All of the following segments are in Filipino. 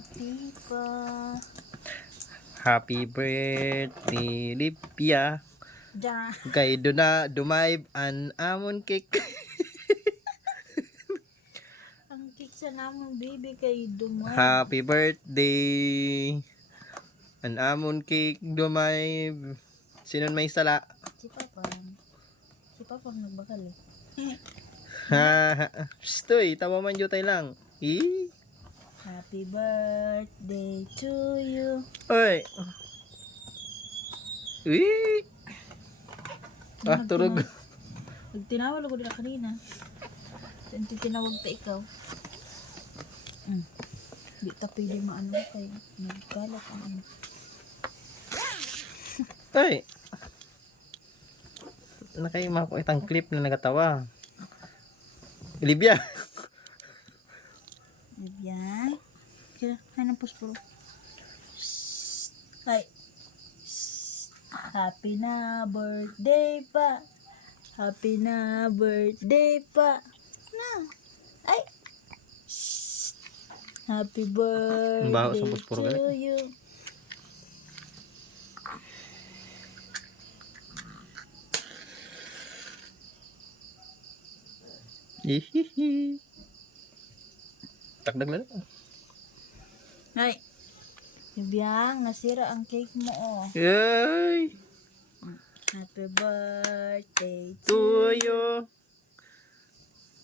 happy pa. Happy birthday, Lipia. Ja. Kay dumay an amon cake. Ang cake sa namon baby kay dumay. Happy birthday. An amon cake dumay. Sinon may sala. Si Papa nagbakal eh. Stoy, tawa man jutay lang. Happy birthday to you. Oy. Turog. Nagtinawag ako nila kanina. Tinawag ta ikaw. Di ta pwede maano kay nagkalat ang ano. Oy. Nakaima ko itang clip na nagatawa. Olivia. Yan. Kira, hanang puspuro. Ay. Happy na birthday pa. Happy na birthday pa. Na. Ay. Happy Baho sa birthday puspuro to galit. you. Hihihi. Takdag lang. Ay. Biyang, nasira ang cake mo oh. Yay! Happy birthday To you.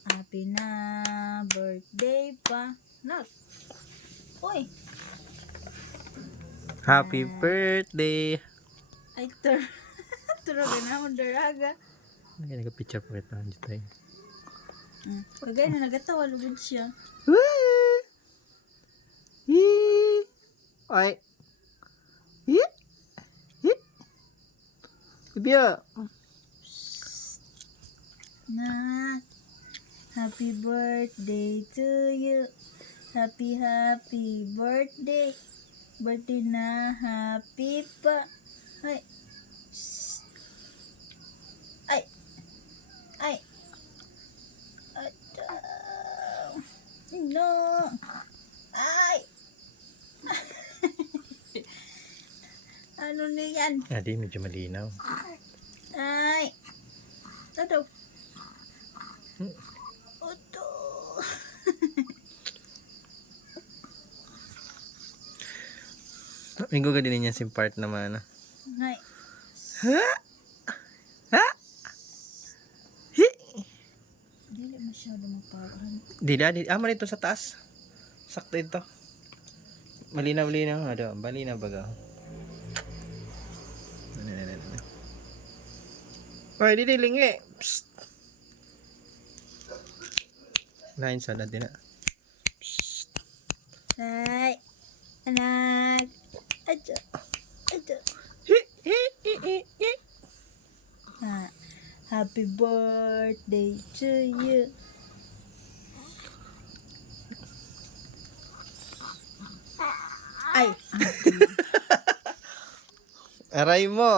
Happy na birthday pa. Nak. Uy. Happy birthday. Ay, turaga na mo daraga. Nagka-picture pa kita. Jutay. Pagay na nagatawa, lugod siya. Ay. Bibia. Na. Happy birthday to you. Happy birthday. Birthday na happy pa. Ay. Ay. Ay. No. Ay. Ano na yan? Hindi, medyo malinaw. Ay. Ano? Oto. Minggo ka din niya sim part naman. Ay. Dili masyado magparang. Dili. Man ito sa taas. Sakto ito. Malinaw. Malinaw baga. Ay, di lingi. Psst. Lain sa natin na. Psst. Ay. Anak. Ato. Happy birthday to you. Ay. Aray mo.